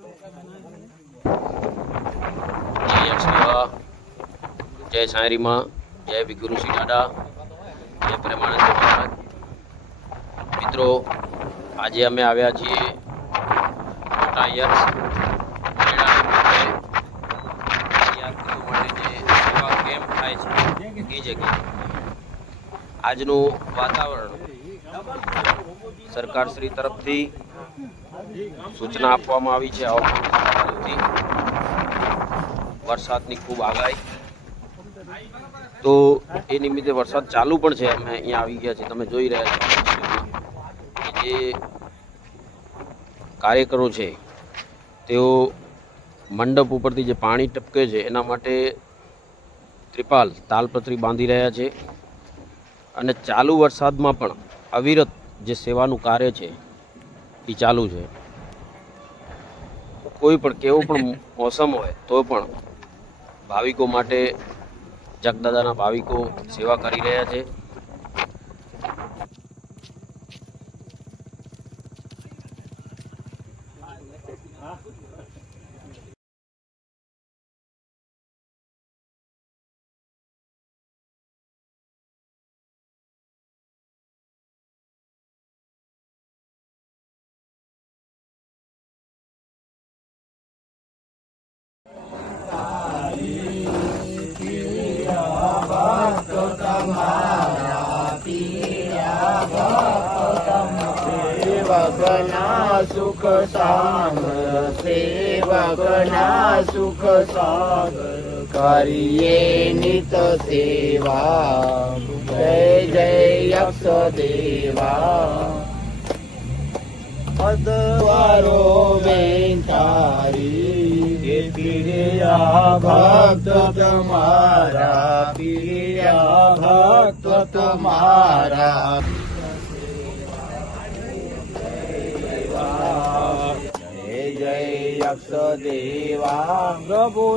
જય દેવા જય જય વિગુરુશ્રી દાદા, જય પ્રેમાનંદ મહારાજ. મિત્રો, આજે અમે આવ્યા છીએ મોટા યક્ષ આજનું વાતાવરણ સરકારશ્રી તરફથી સૂચના આપવામાં આવી છે વરસાદની ખૂબ આગાહી. તો એ નિમિત્તે વરસાદ ચાલુ પણ છે. અમે અહીંયા આવી ગયા છીએ. તમે જોઈ રહ્યા છો જે કાર્યકરો છે, તેઓ મંડપ ઉપરથી જે પાણી ટપકે છે, એના માટે ત્રિપાલ, તાલપત્રી બાંધી રહ્યા છે. અને ચાલુ વરસાદમાં પણ અવિરત જે સેવાનું કાર્ય છે એ ચાલુ છે. કોઈ પણ કેવો પણ મોસમ હોય તો પણ ભાવિકો માટે જગદાદાના ભાવિકો સેવા કરી રહ્યા છે. સેવકના સુખ સાગર સેવકના સુખ સાગર કરીએ નિત સેવા જય જય યક્ષ દેવા અદવારો વેંતારી પીડિયા ભક્ત તમારા પીડિયા ભક્ત તમારા अक्षदेवा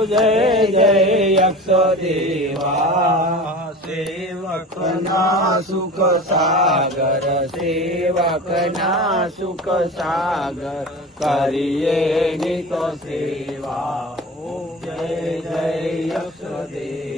जय जय यक्ष देवा सुख सागरव कुख सागर नित सेवा। जय जय यक्ष देवा